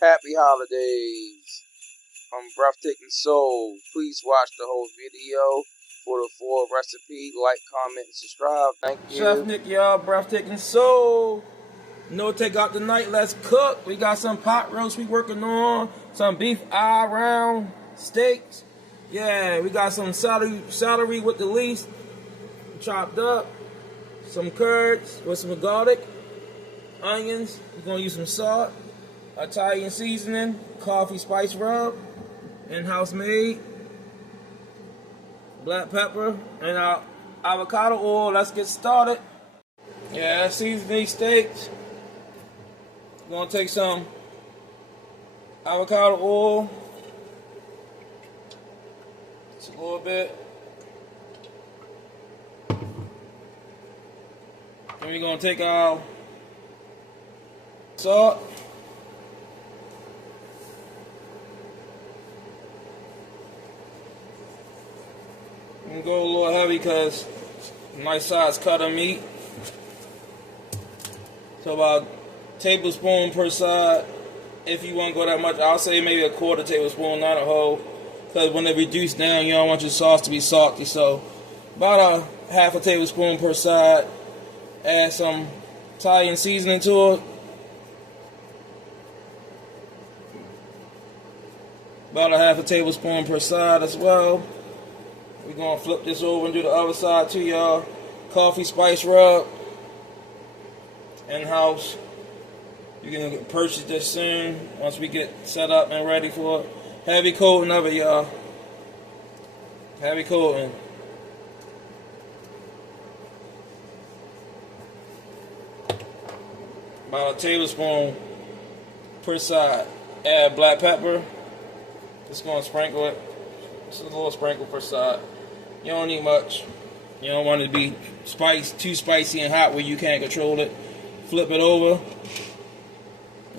Happy holidays from Breathtaking Soul. Please watch the whole video for the full recipe. Like, comment, and subscribe. Thank you. Chef Nick, y'all, Breathtaking Soul. No take out tonight, let's cook. We got some pot roast we working on. Some beef eye round steaks. Yeah, we got some celery with the leeks chopped up. Some curds with some garlic. Onions. We're going to use some salt. Italian seasoning. Coffee spice rub. In-house made. Black pepper. And our avocado oil. Let's get started. Yeah, season these steaks. We're going to take some avocado oil. Just a little bit. Then we're going to take our salt. I'm going to go a little heavy because nice size cut of meat. So about a tablespoon per side. If you want to go that much, I'll say maybe a quarter tablespoon, not a whole. Because when they reduce down, you don't want your sauce to be salty. So about a half a tablespoon per side. Add some Italian seasoning to it. About a half a tablespoon per side as well. We're going to flip this over and do the other side too, y'all. Coffee spice rub. In-house. You can purchase this soon once we get set up and ready for it. Heavy coating of it, y'all. Heavy coating. About a tablespoon per side. Add black pepper. Just going to sprinkle it. Just a little sprinkle per side. You don't need much. You don't want it to be too spicy and hot where you can't control it. Flip it over.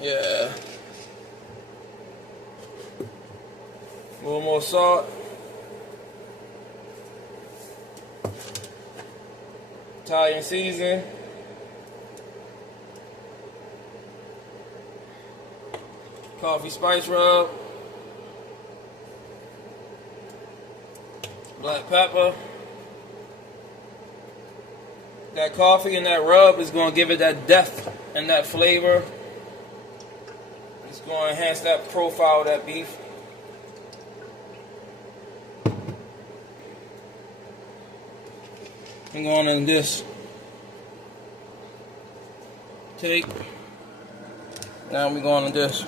Yeah. A little more salt. Italian seasoning. Coffee spice rub. Black pepper. That coffee and that rub is going to give it that depth and that flavor. It's going to enhance that profile of that beef. I'm going in this take. Now we're going in this.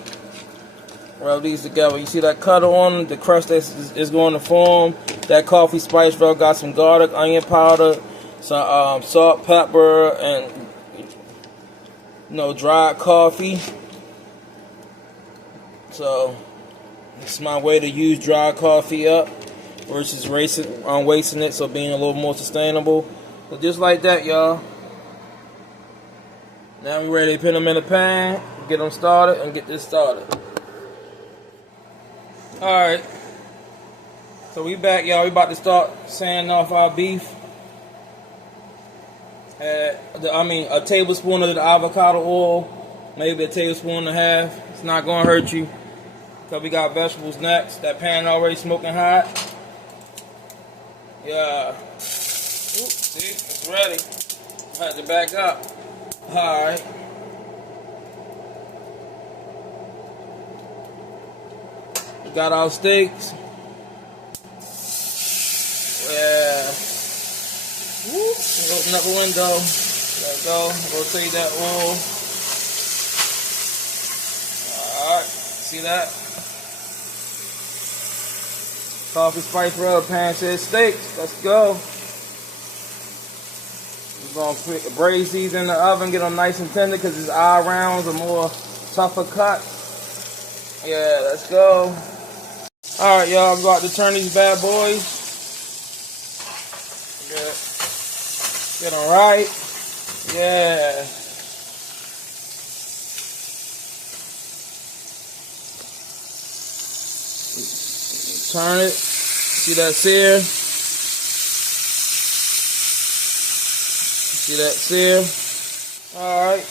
Rub these together. You see that cutter on them? The crust is going to form. That coffee spice rub got some garlic, onion powder, some salt, pepper, and dried coffee. So it's my way to use dry coffee up versus wasting it. So being a little more sustainable. So just like that, y'all. Now we're ready to put them in the pan, get them started, and get this started. Alright, so we back, y'all. We about to start sanding off our beef. A tablespoon of the avocado oil, maybe a tablespoon and a half. It's not going to hurt you. Because we got vegetables next. That pan already smoking hot. Yeah. Oops, see, it's ready. I had to back up. Alright. We got our steaks. Yeah. Whoop. Open up a window. Let it go. Rotate that oil. Alright. See that? Coffee spice rub, pan says steaks. Let's go. We're going to braise these in the oven. Get them nice and tender because these eye rounds are more tougher cut. Yeah, let's go. Alright, y'all, I'm about to turn these bad boys. Get them right. Yeah. Turn it. See that sear? See that sear? Alright.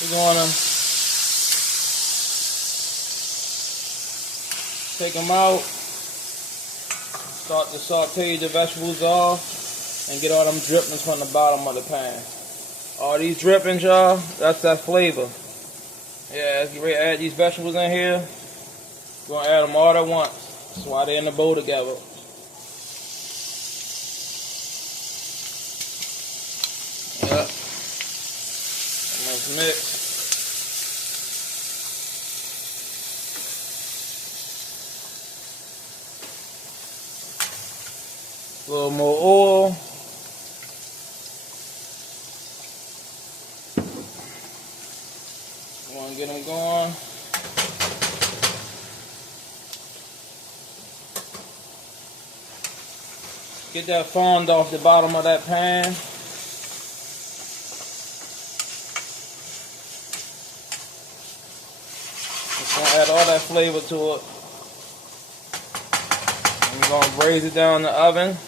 We're going to take them out. Start to saute the vegetables off and get all them drippings from the bottom of the pan. All these drippings, y'all, that's that flavor. Yeah, as you ready to add these vegetables in here, you're gonna add them all at once. That's why they're in the bowl together. Yep. Nice mix. A little more oil. You want to get them going. Get that fond off the bottom of that pan. Just gonna add all that flavor to it. And we're gonna braise it down in the oven.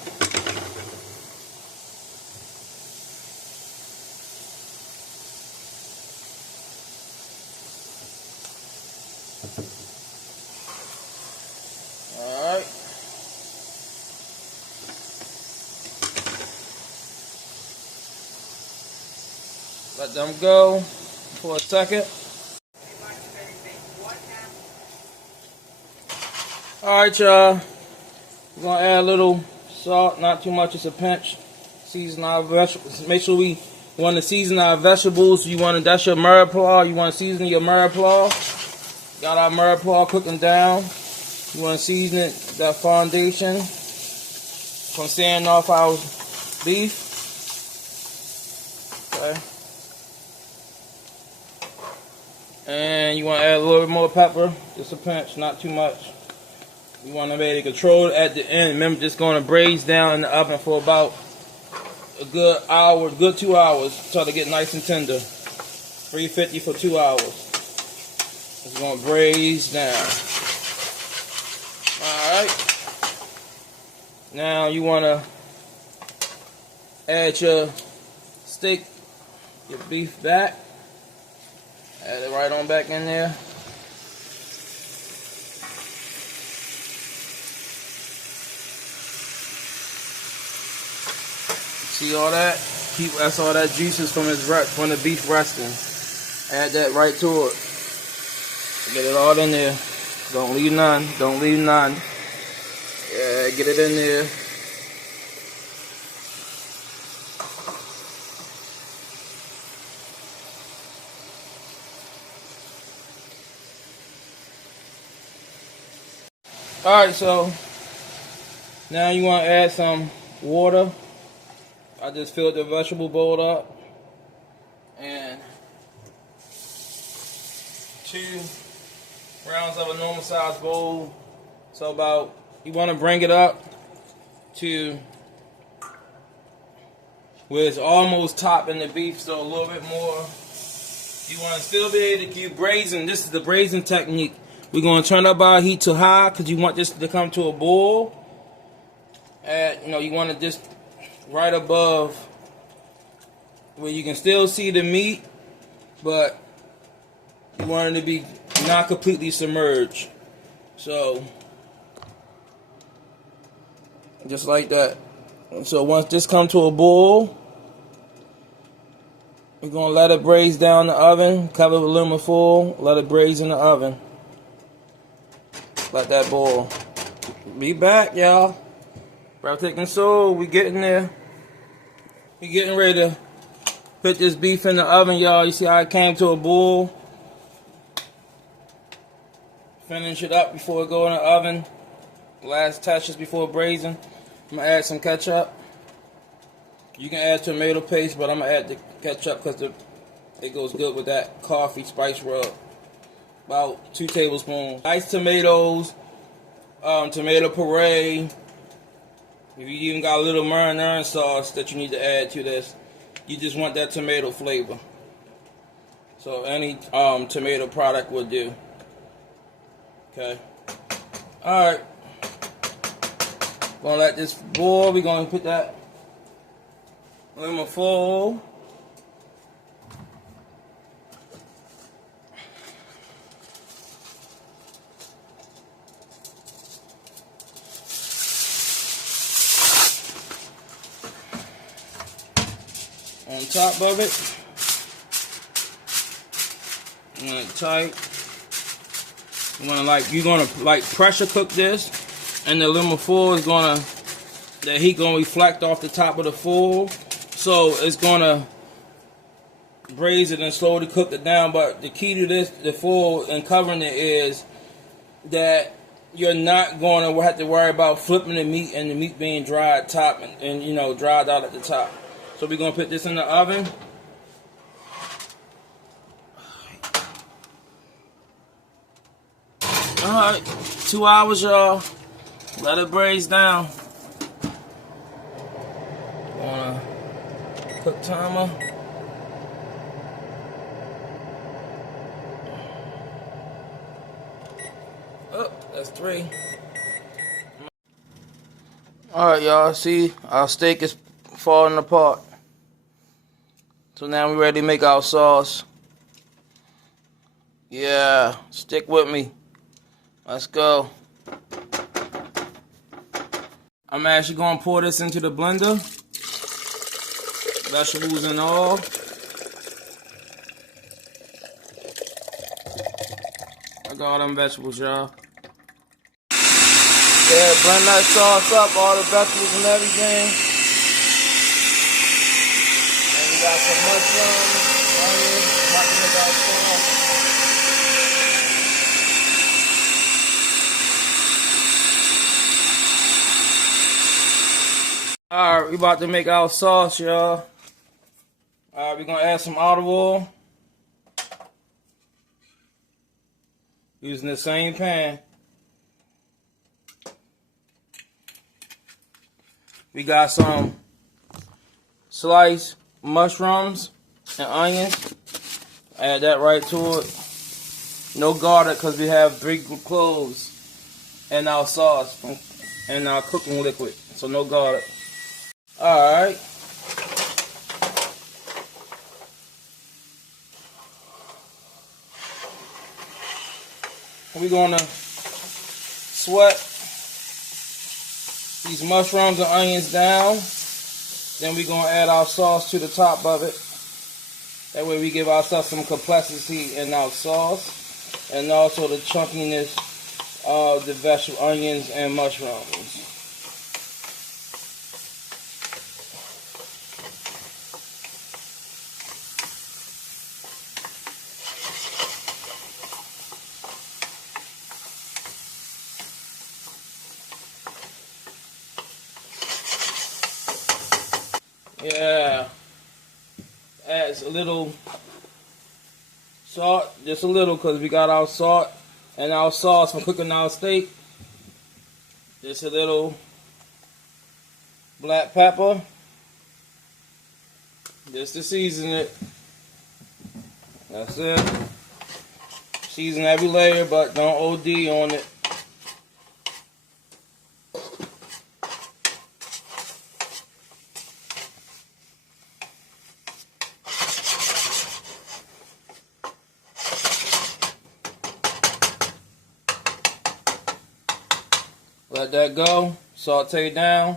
Alright. Let them go for a second. Alright, y'all. We're gonna add a little salt, not too much, it's a pinch. Season our vegetables. Make sure we want to season our vegetables. You want to, that's your mirepoix. You want to season your mirepoix. Got our mirepoix cooking down. You want to season it, that foundation from searing off our beef. Okay. And you want to add a little bit more pepper, just a pinch, not too much. You want to make it controlled at the end. Remember, just going to braise down in the oven for about a good hour, good 2 hours, until they get nice and tender. 350 for 2 hours. It's going to braise down. Alright. Now you want to add your steak, your beef back. Add it right on back in there. See all that? That's all that juices from the beef resting. Add that right to it. Get it all in there. Don't leave none. Don't leave none. Yeah, get it in there. Alright, so now you want to add some water. I just filled the vegetable bowl up. And 2 rounds of a normal size bowl. So about, you want to bring it up to where it's almost topping the beef, so a little bit more. You want to still be able to keep braising. This is the braising technique. We're going to turn up our heat to high because you want this to come to a boil. And you want it just right above where you can still see the meat, but you want it to be not completely submerged. So just like that. So once this comes to a boil, we're going to let it braise down the oven, cover it with aluminum foil, let it braise in the oven. Let that boil. Be back, y'all. Braising soul, we getting there. We getting ready to put this beef in the oven, y'all. You see how it came to a boil? Finish it up before it go in the oven. Last touches before braising. I'm gonna add some ketchup. You can add tomato paste, but I'm gonna add the ketchup because it goes good with that coffee spice rub. About 2 tablespoons. Diced tomatoes, tomato puree. If you even got a little marinara sauce that you need to add to this, you just want that tomato flavor. So any tomato product will do. Okay. Alright. Gonna let this boil. We're gonna put that aluminum foil. top of it. Tight. You're gonna pressure cook this, and the aluminum foil is the heat gonna reflect off the top of the foil, so it's gonna braise it and slowly cook it down. But the key to this, the foil and covering it, is that you're not going to have to worry about flipping the meat and the meat being dry at top and you know, dried out at the top. So we're going to put this in the oven. Alright, 2 hours, y'all. Let it braise down. On a cook timer. Oh, that's 3. Alright, y'all, see, our steak is falling apart. So now we're ready to make our sauce. Yeah, stick with me. Let's go. I'm actually going to pour this into the blender. Vegetables and all. I got all them vegetables, y'all. Yeah, blend that sauce up, all the vegetables and everything. And we got some mushrooms, onions, about to make our sauce. Alright, we about to make our sauce, y'all. Alright, we're gonna add some olive oil. Using the same pan. We got some sliced mushrooms and onions. Add that right to it. No garlic because we have 3 cloves in our sauce and our cooking liquid. So no garlic. Alright. We're gonna sweat these mushrooms and onions down. Then we're gonna add our sauce to the top of it. That way we give ourselves some complexity in our sauce and also the chunkiness of the vegetable onions and mushrooms. Yeah, adds a little salt, just a little, because we got our salt and our sauce for cooking our steak. Just a little black pepper, just to season it. That's it. Season every layer, but don't OD on it. Let that go, saute down.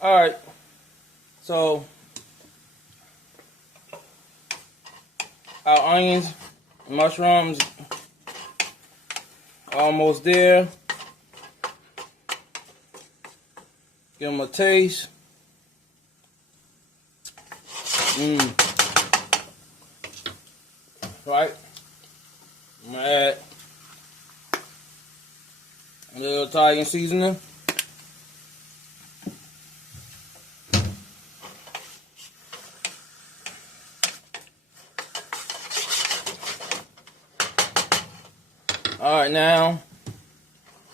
Alright, so our onions, mushrooms, almost there. Give them a taste. Right. I'm gonna add a little Italian seasoning. Alright, now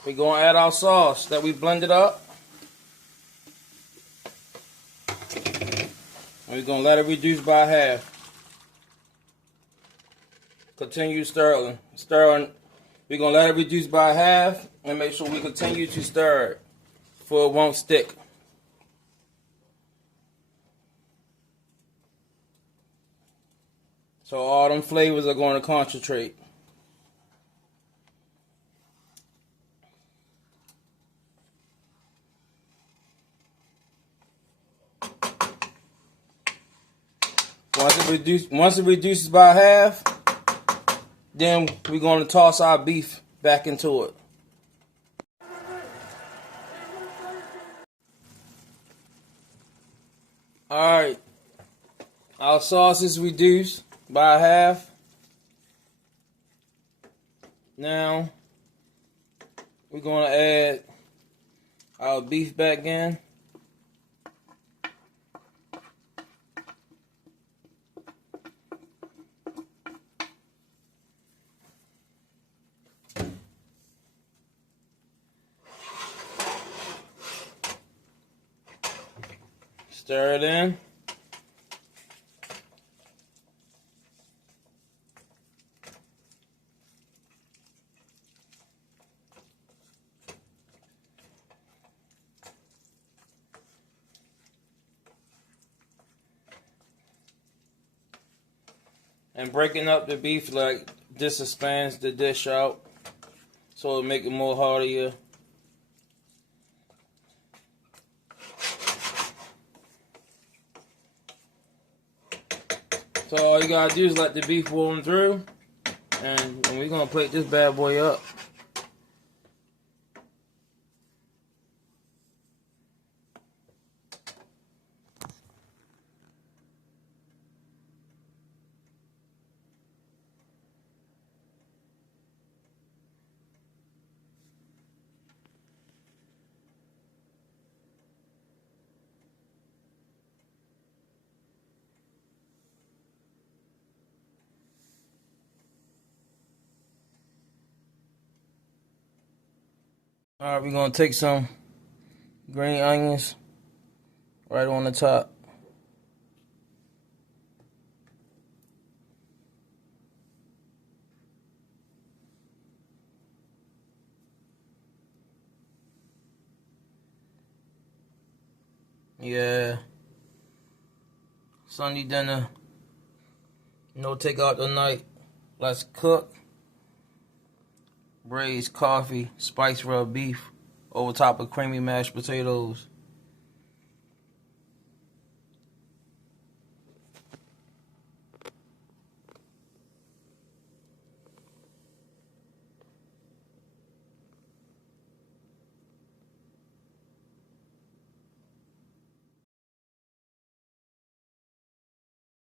we're gonna add our sauce that we blended up. And we're gonna let it reduce by half. Continue stirring. We're going to let it reduce by half and make sure we continue to stir it so it won't stick. So all them flavors are going to concentrate. Once it reduces by half, then we're going to toss our beef back into it. Alright, our sauce is reduced by half. Now, we're going to add our beef back in. Stir it in. And breaking up the beef like this expands the dish out, so it'll make it more heartier. So all you gotta do is let the beef warm through, and we're gonna plate this bad boy up. Alright, we're gonna take some green onions right on the top. Yeah. Sunday dinner. No takeout tonight. Let's cook. Braised coffee, spice rub beef over top of creamy mashed potatoes.